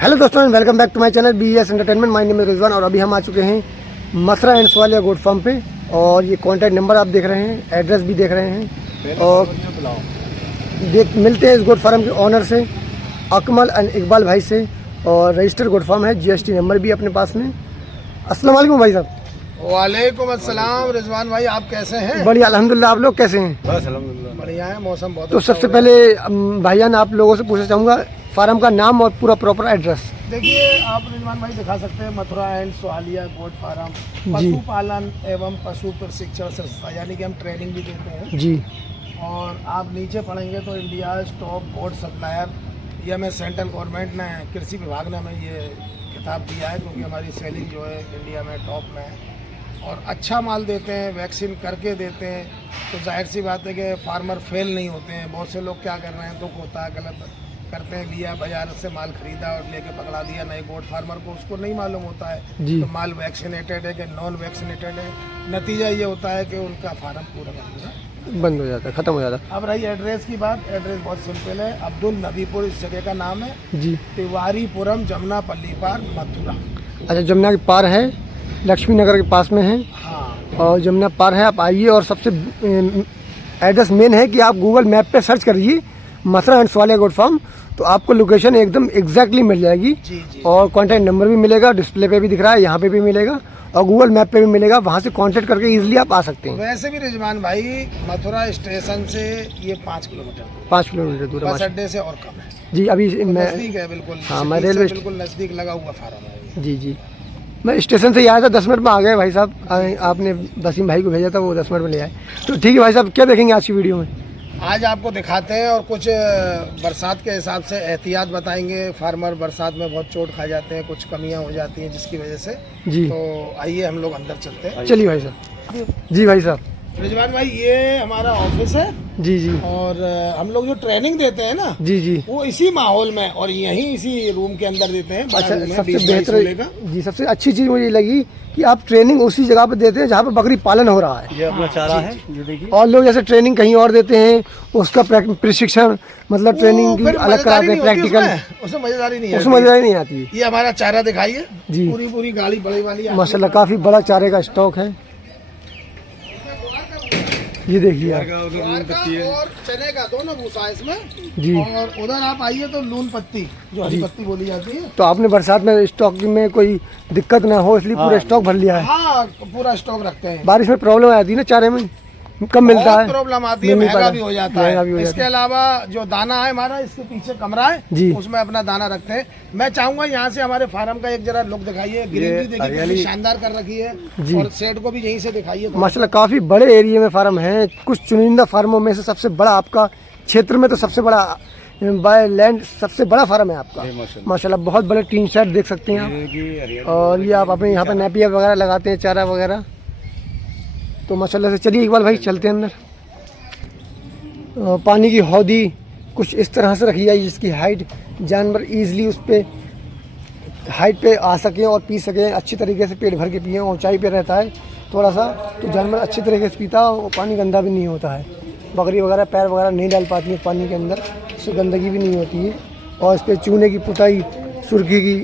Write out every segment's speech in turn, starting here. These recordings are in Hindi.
हेलो दोस्तों, welcome back to my channel BES entertainment. My name is Rizwan और अभी हम आ चुके हैं मथुरा एंड सवालिया गोट फार्म पे। और ये कॉन्टैक्ट नंबर आप देख रहे हैं, एड्रेस भी देख रहे हैं और मिलते हैं इस गोट फार्म के ऑनर से, अकमल एंड इकबाल भाई से। और रजिस्टर गोट फार्म है, GST नंबर भी अपने पास में। अस्सलाम वालेकुम भाई साहब। वालेकुम अस्सलाम रिजवान भाई, आप कैसे हैं? बढ़िया अल्हम्दुलिल्लाह, आप लोग कैसे हैं? बस अल्हम्दुलिल्लाह बढ़िया है, मौसम बहुत तो अच्छा सबसे हो रहा पहले भाईजान आप लोगों से पूछना चाहूँगा फार्म का नाम और पूरा प्रॉपर एड्रेस। है। देखिए आप रिजवान भाई दिखा सकते हैं मथुरा एंड सोहालिया गोट फार्म, पशुपालन एवं पशु प्रशिक्षण संस्था, यानी कि हम ट्रेनिंग भी देते हैं जी। और आप नीचे पढ़ेंगे तो इंडिया टॉप गोट सप्लायर, ये हमें सेंट्रल गवर्नमेंट ने, कृषि विभाग ने हमें ये खिताब दिया है, क्योंकि हमारी सेलिंग जो है इंडिया में टॉप में है और अच्छा माल देते हैं, वैक्सीन करके देते हैं। तो जाहिर सी बात है कि फार्मर फेल नहीं होते हैं। बहुत से लोग क्या कर रहे हैं, दुख होता है, गलत करते हैं, लिया बाजार से माल खरीदा और लेके पकड़ा दिया। नए गोट फार्मर को उसको नहीं मालूम होता है तो माल वैक्सीनेटेड है कि नॉन वैक्सीनेटेड है। नतीजा ये होता है कि उनका फार्म पूरा का पूरा बंद हो जाता है, ख़त्म हो जाता है। अब रही एड्रेस की बात, एड्रेस बहुत सिंपल है। अब्दुल नबीपुर इस जगह का नाम है जी। तिवारीपुरम, जमुना पल्ली पार, मथुरा। अच्छा, जमुना के पार है, लक्ष्मी नगर के पास में है। हाँ, और जमुना पार है, आप आइए। और सबसे एड्रेस मेन है कि आप गूगल मैप पे सर्च करिए मथुरा एंड सवालिया गोट फार्म, तो आपको लोकेशन एकदम एग्जैक्टली मिल जाएगी। जी। और कॉन्टैक्ट नंबर भी मिलेगा, डिस्प्ले पे भी दिख रहा है, यहाँ पे भी मिलेगा और गूगल मैप पे भी मिलेगा। वहाँ से कॉन्टैक्ट करके इजीली आप आ सकते हैं। वैसे भी रिजवान भाई मथुरा स्टेशन से ये 5 किलोमीटर दूर, 5 किलोमीटर दूर है बस अड्डे से और कम है जी। अभी मैं नजदीक है, बिल्कुल। हाँ, मैं सिटी से रेलवे बिल्कुल नजदीक लगा हुआ फार्म है। जी। मैं स्टेशन से ही आया था, 10 मिनट में आ गए भाई साहब। आपने वसीम भाई को भेजा था, वो 10 मिनट में ले आए। तो ठीक है भाई साहब, क्या देखेंगे आज की वीडियो में? आज आपको दिखाते हैं और कुछ बरसात के हिसाब से एहतियात बताएंगे। फार्मर बरसात में बहुत चोट खा जाते हैं, कुछ कमियां हो जाती हैं जिसकी वजह से। जी। तो आइए हम लोग अंदर चलते हैं। चलिए भाई साहब। जी भाई साहब। रिजवान भाई, ये हमारा ऑफिस है जी। और हम लोग जो ट्रेनिंग देते हैं ना, जी। वो इसी माहौल में और यहीं इसी रूम के अंदर देते हैं। अच्छा, बड़ा रूम है, सबसे 20-22 बेहतर सोले का। जी, सबसे अच्छी चीज़ मुझे लगी कि आप ट्रेनिंग उसी जगह पे देते हैं जहाँ पे बकरी पालन हो रहा है। ये अपना चारा है, जो देखिए। और लोग जैसे ट्रेनिंग कहीं और देते हैं, उसका प्रशिक्षण मतलब ट्रेनिंग की फिर अलग कराते हैं, प्रैक्टिकल, उसमें मजेदारी नहीं उसमें मज़ेदारी नहीं आती है। ये हमारा चारा दिखाइए जी। पूरी गाड़ी बड़ी वाली आती है। माशाल्लाह काफ़ी बड़ा चारे का स्टॉक है। ये देखिए आप। और चने का दोनों भूसा है इसमें जी। और उधर आप आइए तो लून पत्ती, जो हरी पत्ती बोली जाती है। तो आपने बरसात में स्टॉक में कोई दिक्कत ना हो इसलिए पूरा स्टॉक भर लिया है। हाँ, पूरा स्टॉक रखते हैं। बारिश में प्रॉब्लम आती है ना, चारे में कम मिलता है, प्रॉब्लम आती है, नहीं महंगा पाता। भी हो जाता महंगा भी हो है। जाता इसके अलावा जो दाना है हमारा, इसके पीछे कमरा है जी। उसमें अपना दाना रखते हैं। मैं चाहूंगा यहाँ से हमारे फार्म का एक जरा लुक दिखाइए। ग्रीनरी देखिए कितनी शानदार कर रखी है जी। और शेड को भी यहीं से दिखाइए। माशाल्लाह काफ़ी बड़े एरिया में फार्म है। कुछ चुनिंदा फार्मों में से सबसे बड़ा आपका क्षेत्र में, तो सबसे बड़ा बाय लैंड सबसे बड़ा फार्म है आपका। माशाल्लाह बहुत बड़े टीन शेड देख सकते हैं आप। और ये आप अपने यहाँ पर नेपियर वगैरह लगाते हैं, चारा वगैरह। तो माशाल्लाह से चलिए इकबाल भाई चलते हैं अंदर। पानी की हौदी कुछ इस तरह से रखी जाए जिसकी हाइट जानवर ईजिली उस पर हाइट पे आ सकें और पी सकें, अच्छी तरीके से पेट भर के पिए। ऊंचाई पे रहता है थोड़ा सा, तो जानवर अच्छी तरीके से पीता है और पानी गंदा भी नहीं होता है। बकरी वगैरह पैर वगैरह नहीं डाल पाती है पानी के अंदर, उससे गंदगी भी नहीं होती है। और इस पर चूने की पुताई, सुर्खी की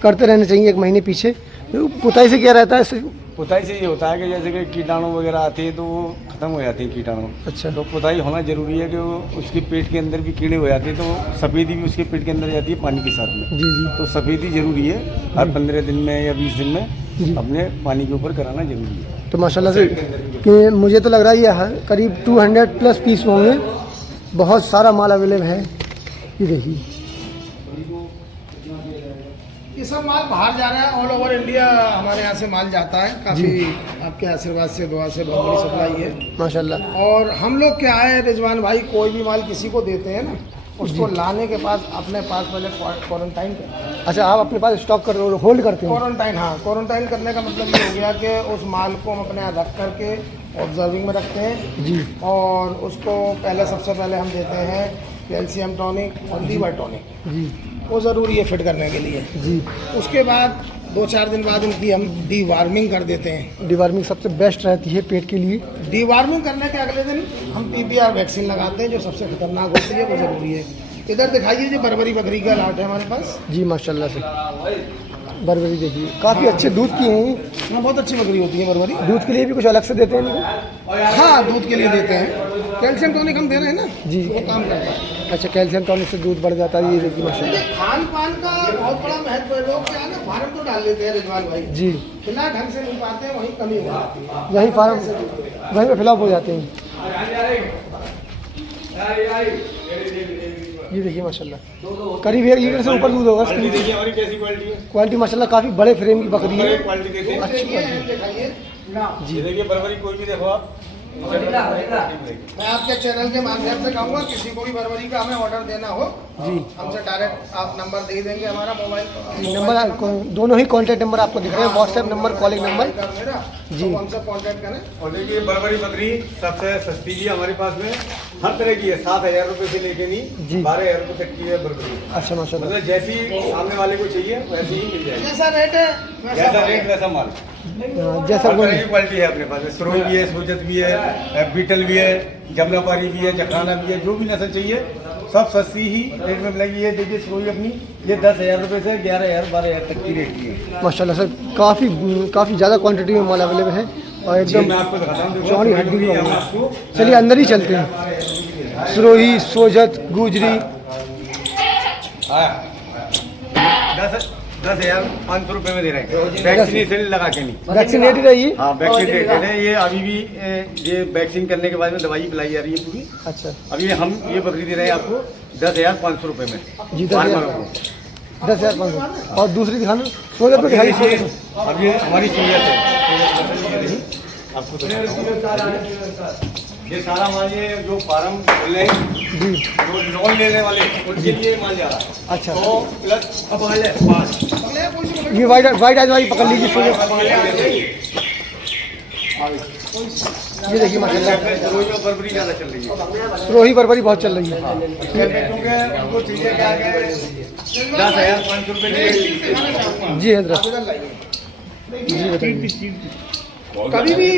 करते रहने चाहिए 1 महीने पीछे। पुताई से क्या रहता है? पुताई से ये होता है कि जैसे कि कीटाणु वगैरह आते हैं तो वो खत्म हो जाते हैं कीटाणु। अच्छा। तो पुताई होना जरूरी है कि वो उसके पेट के अंदर भी कीड़े हो जाते हैं, तो सफ़ेदी भी उसके पेट के अंदर जाती है पानी के साथ में। जी। तो सफ़ेदी जरूरी है, हर 15 दिन में या 20 दिन में अपने पानी के ऊपर कराना जरूरी है। तो माशाल्लाह से कि मुझे तो लग रहा है ये करीब 200+ पीस होंगे। बहुत सारा माल अवेलेबल है। ये देखिए, ये सब माल बाहर जा रहा है, ऑल ओवर इंडिया हमारे यहाँ से माल जाता है। काफ़ी आपके आशीर्वाद से, दुआ से बहुत बड़ी सप्लाई है माशाल्लाह। और हम लोग क्या है रिजवान भाई, कोई भी माल किसी को देते हैं ना, उसको लाने के पास अपने पास पहले क्वारंटाइन करते हैं। अच्छा, आप अपने पास स्टॉक कर होल्ड करते हैं? क्वारंटाइन, हाँ, क्वारंटाइन करने का मतलब ये हो गया कि उस माल को हम अपने यहाँ रख करके ऑब्जर्विंग में रखते हैं जी। और उसको पहले सबसे पहले हम देते हैं कैल्शियम टॉनिक और लीवर टॉनिक जी। वो ज़रूरी है फिट करने के लिए जी। उसके बाद 2-4 दिन बाद इनकी हम डीवार्मिंग कर देते हैं। डीवार्मिंग सबसे बेस्ट रहती है पेट के लिए। डीवार्मिंग करने के अगले दिन हम PPR वैक्सीन लगाते हैं, जो सबसे खतरनाक होती है, वो ज़रूरी है। इधर दिखाइए जी, बर्बरी बकरी का लाट है हमारे पास। जी माशाल्लाह से बर्बरी देखिए, काफ़ी अच्छे दूध की हैं। हाँ, बहुत अच्छी बकरी होती है बर्बरी। दूध के लिए भी कुछ अलग से देते हैं इनको? हाँ, दूध के लिए देते हैं, कैल्शियम टॉनिक हम दे रहे हैं ना जी, वो काम करता है। अच्छा, कैल्शियम टॉनिक से दूध बढ़ जाता है। ये देखिए माशाल्लाह। खान पान का बहुत बड़ा महत्व है। लोग क्या है ना, फार्म तो डाल लेते हैं रिजवान भाई जी, खिला ढंग से नहीं पाते हैं, वहीं कमी हो जाती है। वहीं फार्म वहीं पे फिलअप हो जाते हैं। ये देखिए माशाल्लाह, करीब 1 लीटर से ऊपर दूध होगा इसके लिए। देखिए हमारी कैसी क्वालिटी है, क्वालिटी माशाल्लाह काफ़ी बड़े फ्रेम की बकरी है। क्वालिटी देते हैं। अच्छी क्वालिटी। दिखाइए, जी देखिए बर्बरी कोई भी देखो आप, मैं आपके चैनल के माध्यम से कहूँगा किसी को भी बर्बरी का हमें ऑर्डर देना हो जी, हमसे डायरेक्ट आप नंबर दे देंगे हमारा मोबाइल नंबर दोनों ही कॉन्टैक्ट नंबर आपको दिख रहे हैं, व्हाट्सएप नंबर, कॉलिंग नंबर। मेरा जी। तो हमसे कॉन्टैक्ट करें। और देखिए बर्बरी बकरी सबसे सस्ती भी हमारे पास में हर तरह की है। 7,000 रुपये से लेके जी। नहीं 12,000 रुपये तक की है बर्बरी। अच्छा माशाल्लाह। मतलब जैसी सामने वाले को चाहिए वैसी ही मिल जाएगी, जैसा रेट है जैसा रेट वैसा माल। जैसा हर वो तरह की क्वालिटी है अपने पास में, सरोई भी है, सोजत भी है, बीटल भी है, जमनापारी भी है, जखराना भी है, जो भी नस्ल चाहिए सब सस्ती ही रेट में मिलेगी। ये देखिए सरोई अपनी, ये 10,000 रुपये से 11,000 12,000 तक की रेट की है माशाल्लाह सर। काफ़ी ज़्यादा क्वांटिटी में माल अवेलेबल है और जी। एकदम मैं आपको दिखाता हूँ, देखो, चौड़ी हड्डी भी हम है। आपको चलिए अंदर ही चलते हैं। सरोही, सोजत, गुजरी। 10,500 रुपये में दे रहे हैं, वैक्सीनेशन लगा के नहीं। वैक्सीनेटेड है ये? हाँ वैक्सीनेटेड है ये, अभी भी ये वैक्सीन करने के बाद में दवाई पिलाई जा रही है पूरी। अच्छा अभी हम ये बकरी दे रहे हैं आपको 10,500 रुपये में जी, फार्मर को। 10,500। और दूसरी दिखाना, सोजत पे दिखाई। अब ये हमारी सूरत है, आपको बताता हूँ। ये सारा माल ये जो फार्म खोले जी, जो लोन लेने वाले उनके लिए माल जा रहा है। अच्छा। 100 प्लस अब माल है 5। ये वाइट आज वाली पकड़ लीजिए सोजत। ये देखिए माशाल्लाह, सरोई और बर्बरी ज़्यादा चल रही है, सरोही बर्बरी बहुत चल रही है। क्योंकि उनको चीज़ें क्या है 10,500 रुपये की रेट। जी हजरत, जी बताइए। कभी भी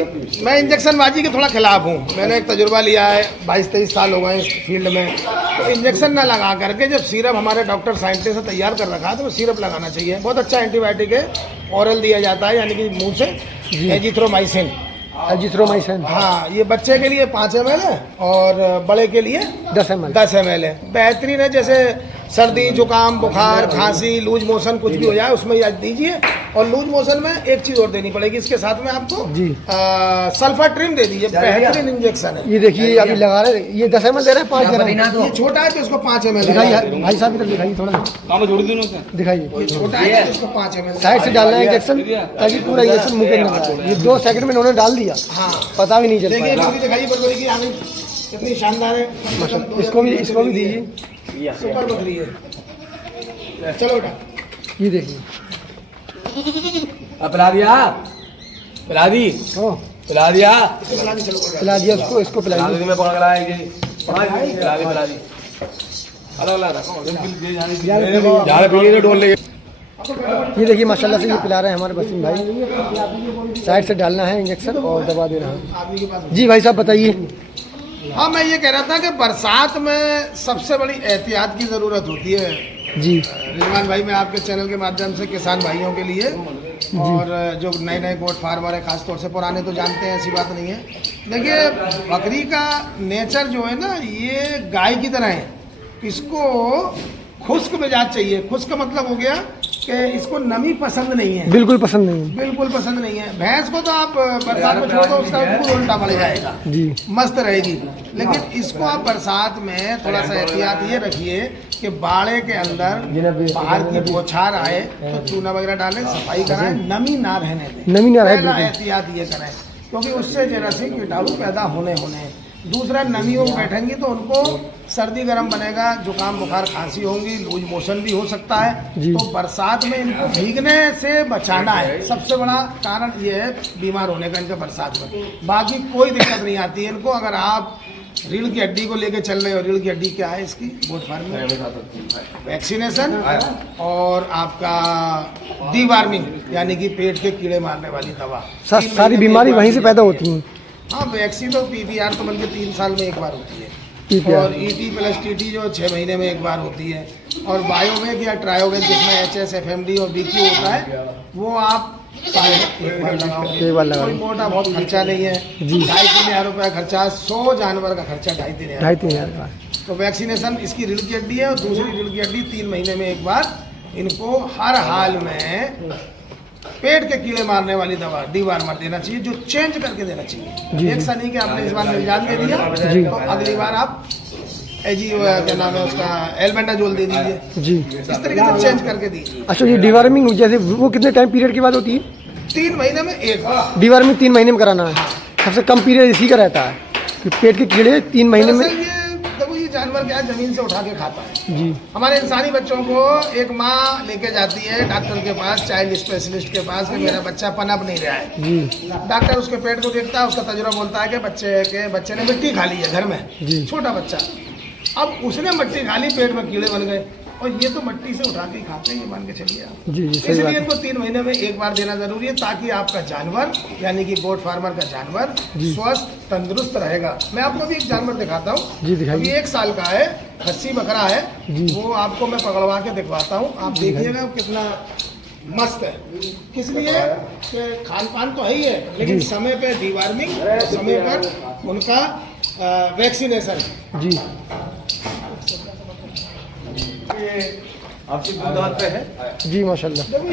मैं इंजेक्शन बाजी के थोड़ा खिलाफ हूँ। मैंने एक तजुर्बा लिया है, 22-23 साल हो गए इस फील्ड में। तो इंजेक्शन ना लगा करके जब सिरप हमारे डॉक्टर साइंटिस्ट ने तैयार कर रखा है तो वो सिरप लगाना चाहिए। बहुत अच्छा एंटीबायोटिक है, ऑरल दिया जाता है यानी कि मुंह से, एजिथ्रोमाइसिन। एजिथ्रोमाइसिन। हाँ, ये बच्चे के लिए 5 ml है और बड़े के लिए 10 ml। 10 ml है। बेहतरीन है, जैसे सर्दी, जुकाम, बुखार, खांसी, लूज मोशन कुछ भी हो जाए उसमें ये दीजिए। और लूज मोशन में एक चीज़ और देनी पड़ेगी इसके साथ में आपको जी, सल्फर ट्रिम दे दीजिए, बेहतरीन इंजेक्शन है। ये देखिए अभी लगा रहे हैं, ये 10 ml दे रहे हैं, 5 दे रहे हैं। ये छोटा है तो इसको 5 ml दिखाइए भाई साहब, इधर दिखाइए थोड़ा दिखाइए। ये छोटा है तो इसको 5 ml साइड से डालना है इंजेक्शन ताकि पूरा इंजेक्शन मुंह के अंदर जाए। ये 2 सेकंड में इन्होंने डाल दिया, हाँ, पता भी नहीं चल देखिए पाया। बकरी दिखाइए, बकरी की आगे कितनी शानदार है। इसको भी दीजिए। सुपर बकरी है। चलो बेटा, ये देखिए, पिला दिया, पिला दी, ओ पिला दिया, पिला दिया उसको, इसको पिला दिया। में पकड़ पिला दी, पिला दी। ज़्यादा पीली तो डोल ले। ये देखिए माशाल्लाह से ये पिला रहे हैं हमारे वसीम भाई। साइड से डालना है इंजेक्शन और दवा देना है। आदमी के पास। जी भाई साहब बताइए। हाँ, मैं ये कह रहा था कि बरसात में सबसे बड़ी एहतियात की ज़रूरत होती है। जी रिजवान भाई, मैं आपके चैनल के माध्यम से किसान भाइयों के लिए और जो नए गोट फार्मर है, खासतौर से पुराने तो जानते हैं, ऐसी बात नहीं है। देखिए, बकरी का नेचर जो है ना, ये गाय की तरह है। इसको खुश्क मिजाज चाहिए। खुश्क का मतलब हो गया कि इसको नमी पसंद नहीं है, बिल्कुल पसंद नहीं है। बिल्कुल पसंद नहीं है। भैंस को तो आप बरसात में छोड़ दो, उसका दूध उल्टा बढ़ जाएगा, जी मस्त रहेगी। लेकिन इसको आप बरसात में थोड़ा सा एहतियात ये रखिए कि बाड़े के अंदर बाहर की बौछार आए तो चूना वगैरह डालें, सफाई कराएं, नमी ना रहने दें। नमी ना रहे पहला बिल्कुल। एहतियात ये करें, क्योंकि उससे जरासीम कीटाणु पैदा होने हैं। दूसरा, नमियों में बैठेंगी तो उनको सर्दी गर्म बनेगा, जुकाम बुखार खांसी होंगी, लूज मोशन भी हो सकता है। जी। तो बरसात में इनको भीगने से बचाना है। सबसे बड़ा कारण ये है बीमार होने का इनका बरसात में। बाकी कोई दिक्कत नहीं आती है इनको। अगर आप रीढ़ की हड्डी को लेके चल रहे हो, रीढ़ की हड्डी क्या है इसकी, गोट फार्म में वैक्सीनेशन और आपका डीवार्मिंग यानी कि पेट के कीड़े मारने वाली दवा। सारी बीमारी वहीं से पैदा होती हैं। हाँ, वैक्सीन तो PPR तो बल्कि 3 साल में एक बार होती है। TPR। और ET प्लस TT जो 6 महीने में एक बार होती है, और बायोवेक या ट्रायोवेक जिसमें HS, FMD और BQ होता है, वो आप साल में एक बार लगाओगे। एक बार लगाओगे। कोई मोटा बहुत खर्चा नहीं है, 2,500-3,000 रुपये खर्चा, 100 जानवर का खर्चा 2,500-3,000। 2,500 का। तो वैक्सीनेशन इसकी रीढ़ की हड्डी है, और दूसरी रीढ़ की हड्डी 3 महीने में एक बार इनको हर हाल में पेट के कीड़े मारने वाली दवा डीवार्मर देना चाहिए, जो चेंज करके देना चाहिए। एक सनी के आपने इस बार निजात दे दिया, तो अगली बार आप क्या नाम है उसका, एल्बेंडाजोल दे दीजिए जी। इस तरीके से चेंज करके दीजिए। अच्छा, ये डिवार्मिंग जैसे वो कितने टाइम पीरियड के बाद होती है? 3 महीने में एक बार। डिवार्मिंग 3 महीने में कराना है। सबसे कम पीरियड इसी का रहता है कि पेट के कीड़े 3 महीने में। दरअसल ये देखो, ये जानवर क्या है, जमीन से उठा के खाता है। जी। हमारे इंसानी बच्चों को एक माँ लेके जाती है डॉक्टर के पास, चाइल्ड स्पेशलिस्ट के पास, कि मेरा बच्चा पनप नहीं रहा है। जी। डॉक्टर उसके पेट को देखता है, उसका तजुर्बा बोलता है कि बच्चे ने मिट्टी खा ली है घर में, जी। छोटा बच्चा। अब उसने मिट्टी खा ली, पेट में कीड़े बन गए, और ये तो मिट्टी से उठा के ही खाते हैं, ये मान के चलिए आप। जी, सही इसलिए बात है। इनको 3 महीने में एक बार देना जरूरी है, ताकि आपका जानवर यानी कि गोट फार्मर का जानवर स्वस्थ तंदुरुस्त रहेगा। मैं आपको भी एक जानवर दिखाता हूँ। जी, दिखाइए। अभी 1 साल का है, खस्सी बकरा है, जी। वो आपको मैं पकड़वा के दिखवाता हूँ। आप देखिएगा कितना मस्त है। किस लिए कि खान पान तो है ही है, लेकिन समय पे डिवार्मिंग, समय पर उनका वैक्सीनेशन। जी। ये आपकी 2 दांत पे है, जी माशाल्लाह। देखो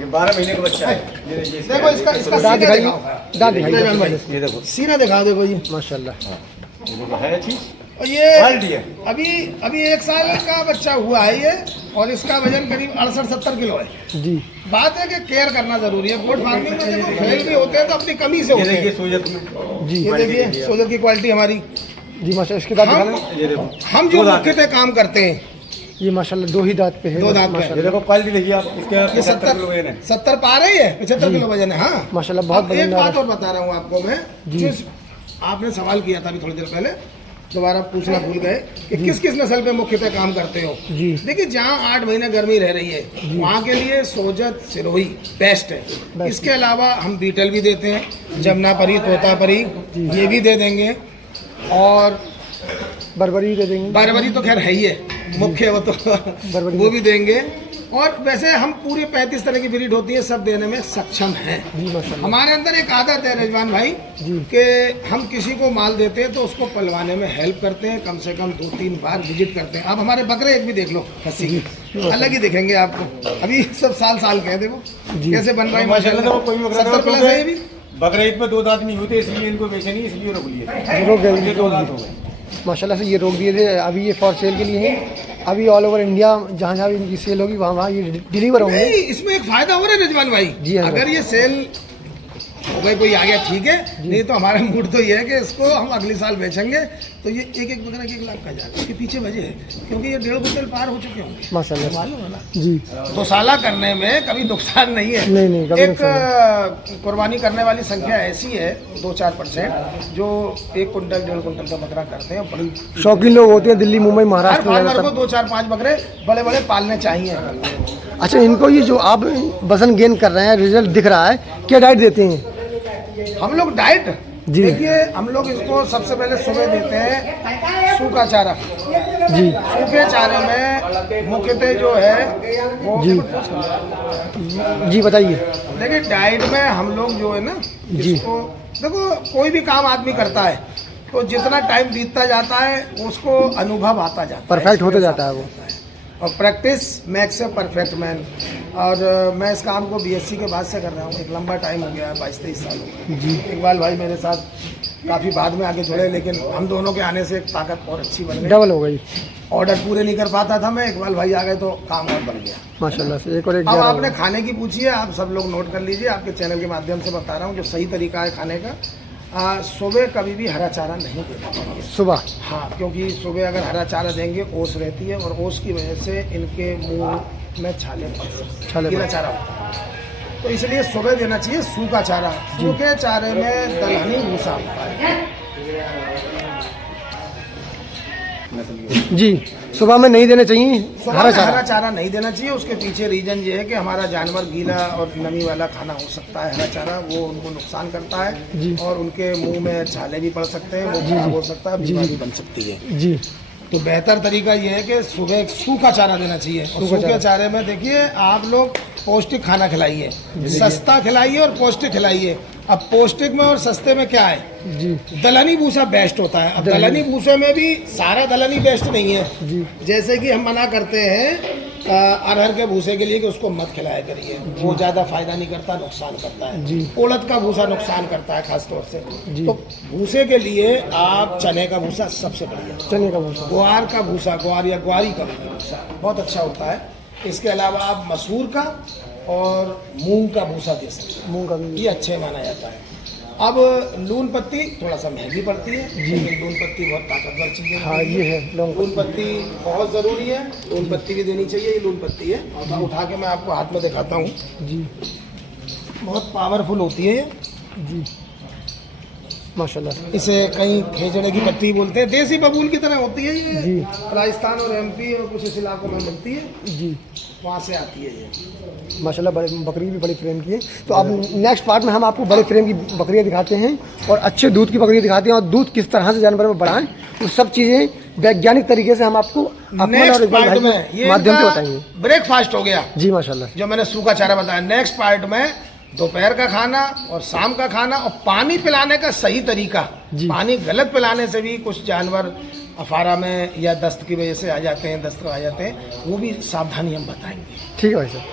ये 12 महीने का बच्चा है। देखो इसका दांत सीना दिखाइए, दिखाओ। दांत दिखाइए। ये देखो, सीना दिखा देखो ये। माशाल्लाह। ये देखो है चीज और ये क्वालिटी है। अभी 1 साल का बच्चा हुआ है ये, और इसका वजन करीब 68-70 किलो है। जी। बात है कि केयर करना जरूरी है। गोट फार्मिंग में देखो फेल भी होते हैं तो अपनी कमी से ये होते देखिए हैं। सोजत में, जी। ये देखिए सोजत की क्वालिटी हमारी। जी माशाल्लाह। इसके दांत दिखा हम लें। ये देखो, हम जो 2 दांत मुख्यतः काम करते हैं, ये माशाल्लाह 2 ही दांत पे है। 2 दांत पे। ये देखो क्वालिटी देखिए आप, इसके ये 75 किलो वजन है। 70 पार है, ये 75 किलो वजन है। हाँ माशाल्लाह बहुत अब एक वजनदार बात है। और बता रहा हूँ आपको मैं, जिस आपने सवाल किया था अभी थोड़ी देर पहले, दोबारा पूछना भूल गए कि किस किस नस्ल पे मुख्यतः काम करते हो। जी। देखिए, जहाँ 8 महीने गर्मी रह रही है, वहाँ के लिए सोजत सिरोही बेस्ट है। इसके अलावा हम बीटल भी देते हैं, जमुनापरी, तोतापरी, ये भी दे देंगे, और बरबरी दे देंगे। बारबरी तो खैर है ही है, मुख्य वो तो बरबरी वो भी देंगे। और वैसे हम पूरी 35 तरह की ब्रीड होती है, सब देने में सक्षम हैं। जी माशाल्लाह। हमारे अंदर एक आदत है रिजवान भाई, कि हम किसी को माल देते हैं तो उसको पलवाने में हेल्प करते हैं, कम से कम 2-3 बार विजिट करते हैं। आप हमारे बकरे एक भी देख लो, खस्सी की अलग ही दिखेंगे आपको। अभी सब साल के हैं, देखो कैसे बन रहे हैं माशाल्लाह। देखो, कोई बकरा 70 प्लस है ये भी। बकरा ईद पे 2 दांत नहीं होते, इसलिए इनको बेचे नहीं, इसलिए रोक लिए। रोक गए। ये 2 दांत हो गए। माशाल्लाह से ये रोक दिए थे। अभी ये फॉर सेल के लिए हैं। अभी ऑल ओवर इंडिया जहाँ जहाँ भी इनकी सेल होगी वहाँ ये डिलीवर होंगे। नहीं, इसमें एक फायदा हो रहा है रिजवान भाई। जी हाँ। अगर ये सेल हो गई, कोई आ गया ठीक है, नहीं तो हमारा मूड तो ये है कि इसको हम अगले साल बेचेंगे, तो ये एक बकरा 1 लाख का जाएगा। इसके पीछे वजह है क्योंकि ये 1.5 क्विंटल पार हो चुके होंगे, माशाल्लाह। मालूम है ना। जी। गौशाला करने में कभी नुकसान नहीं है। नहीं, कभी एक कुर्बानी करने वाली संख्या ऐसी है 2-4% जो 1 क्विंटल 1.5 क्विंटल का बकरा करते हैं। बड़ी शौकीन लोग होते हैं दिल्ली, मुंबई, हर महाराष्ट्र में फार्मर को ज़्यादातर। 2-4-5 बकरे बड़े बड़े पालने चाहिए। अच्छा, इनको ये जो आप वजन गेन कर रहे हैं, रिजल्ट दिख रहा है, क्या डाइट देते हैं? हम लोग डाइट जी। देखिए, हम लोग इसको सबसे पहले सुबह देते हैं सूखा चारा। जी। सूखे चारे में मुख्यतः जो है वो जी। जी बताइए। देखिए, डाइट में हम लोग जो है ना, जी। इसको देखो, कोई भी काम आदमी करता है तो जितना टाइम बीतता जाता है उसको अनुभव आता जाता है, परफेक्ट होता जाता है वो। और प्रैक्टिस मैक्स से परफेक्ट मैन। और मैं इस काम को BSc के बाद से कर रहा हूँ, एक लंबा टाइम हो गया है, 22-23 साल हो गए। इकबाल भाई मेरे साथ काफ़ी बाद में आगे जुड़े, लेकिन हम दोनों के आने से एक ताकत और अच्छी बन गई। डबल हो गई। ऑर्डर पूरे नहीं कर पाता था मैं, इकबाल भाई आ गए तो काम और बढ़ गया। माशाल्लाह से। एक और एक अब 11 आपने खाने की पूछी है, आप सब लोग नोट कर लीजिए, आपके चैनल के माध्यम से बता रहा हूँ जो सही तरीका है खाने का। सुबह कभी भी हरा चारा नहीं देना चाहिए सुबह। हाँ, क्योंकि सुबह अगर हरा चारा देंगे ओस रहती है, और ओस की वजह से इनके मुंह में छाले पड़ सकते हैं, गीला चारा होता है, तो इसलिए सुबह देना चाहिए सूखा चारा। सूखे चारे में दलहनी भूसा होता है। नस्ल की। जी, सुबह में नहीं देने चाहिए सुबह हरा में चारा। हरा चारा नहीं देना चाहिए। उसके पीछे रीजन ये है कि हमारा जानवर गीला और नमी वाला खाना हो सकता है। हरा चारा वो उनको नुकसान करता है और उनके मुंह में छाले भी पड़ सकते हैं, वो खराब हो सकता है, बीमारी बन सकती है। जी, तो बेहतर तरीका ये है कि सुबह एक सूखा चारा देना चाहिए। और सूखे चारे में देखिए आप लोग पौष्टिक खाना खिलाइए, सस्ता खिलाइए और पौष्टिक खिलाइए। अब पौष्टिक में और सस्ते में क्या है? जी, दलहनी भूसा बेस्ट होता है। अब दलहनी भूसे में भी सारा दलहनी बेस्ट नहीं है। जैसे कि हम मना करते हैं अरहर के भूसे के लिए कि उसको मत खिलाया करिए, वो ज़्यादा फायदा नहीं करता, नुकसान करता है। उड़द का भूसा नुकसान करता है खास तौर से। तो भूसे के लिए आप चने का भूसा सबसे बढ़िया, चने का भूसा, ग्वार का भूसा, ग्वार या ग्वारी का भूसा बहुत अच्छा होता है। इसके अलावा आप मसूर का और मूंग का भूसा दे सकते हैं, मूंग का भी। ये अच्छे माना जाता है। अब लून पत्ती थोड़ा सा महंगी पड़ती है, लेकिन लून पत्ती बहुत ताकतवर चीज़ है। हाँ, ये है लौंग। लून पत्ती बहुत ज़रूरी है, लून पत्ती भी देनी चाहिए। ये लून पत्ती है, और उठा के मैं आपको हाथ में दिखाता हूँ। जी, बहुत पावरफुल होती है ये। जी, माशाल्लाह। इसे कहीं खेजड़े की पत्ती बोलते हैं, देसी बबूल की तरह होती है ये। जी। राजस्थान और एमपी और कुछ इस इलाकों में मिलती है, जी, वहाँ से आती है ये। माशाल्लाह, बड़े बकरी भी बड़ी फ्रेम की है। तो अब नेक्स्ट पार्ट में हम आपको बड़े फ्रेम की बकरियां दिखाते हैं और अच्छे दूध की बकरियां दिखाते हैं और दूध किस तरह से जानवर में बढ़ाएं, वो सब चीज़ें वैज्ञानिक तरीके से हम आपको अपने और नेक्स्ट इकबाल पार्ट भाई में के ये माध्यम से इनका बताएंगे। ब्रेकफास्ट हो गया, जी माशाल्लाह। जो मैंने सूखा चारा बताया। नेक्स्ट पार्ट में दोपहर का खाना और शाम का खाना और पानी पिलाने का सही तरीका। पानी गलत पिलाने से भी कुछ जानवर अफारा में या दस्त की वजह से आ जाते हैं, दस्त आ जाते हैं, वो भी सावधानी हम बताएंगे। ठीक है भाई साहब।